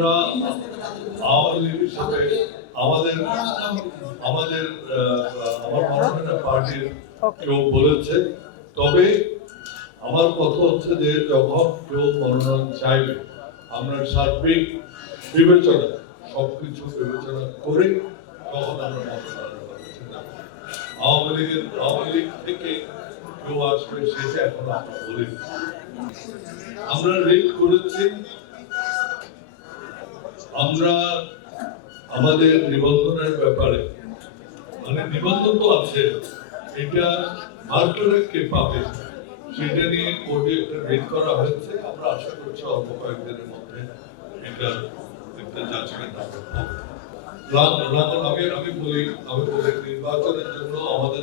আমরা আওয়ামী লীগ হিসেবে আমাদের আমাদের আমার মনে পার্টির কেউ বলেছে, তবে আমার কথা হচ্ছে যে যখন কেউ মনোনয়ন চাইবে আমরা সার্বিক বিবেচনা সবকিছু বিবেচনা করে তখন আমরা মনোনয়নের কথা চিন্তা করি। আওয়ামী লীগ থেকে কেউ আসবে সেটা এখন আমরা বলিনি। আমরা রিট করেছি, আমরা আমাদের নিবন্ধনের ব্যাপারে মানে নিবন্ধন তো আছে, এটা ভারতের কে পাবে সেটা নিয়ে কোর্টে একটা রিট করা হয়েছে। আমরা আশা করছি অল্প কয়েকদিনের মধ্যে এটা একটা জাজমেন্ট হবে। আমি বলি নির্বাচনের জন্য আমাদের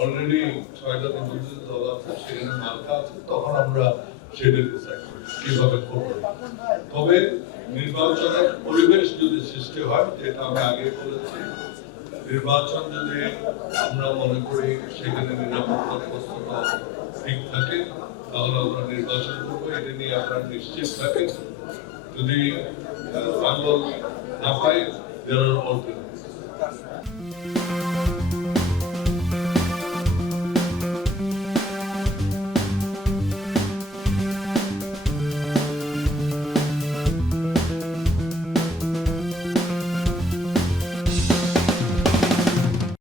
অলরেডি ছয়টা নির্বাচন দল আছে, সেখানে মার্কা আছে, তখন আমরা সেটা ডিসাইড করি কিভাবে করব। তবে নির্বাচনের পরিবেশ যদি সৃষ্টি হয়, যেটা আমি আগে বলেছি, নির্বাচন যদি আমরা মনে করি সেখানে নিরাপত্তা ব্যবস্থা ঠিক থাকে, তাহলে আমরা নির্বাচন করবো। এটা নিয়ে আপনারা নিশ্চিত থাকেন। যদি আন্দোলন না পাই, there are alternatives.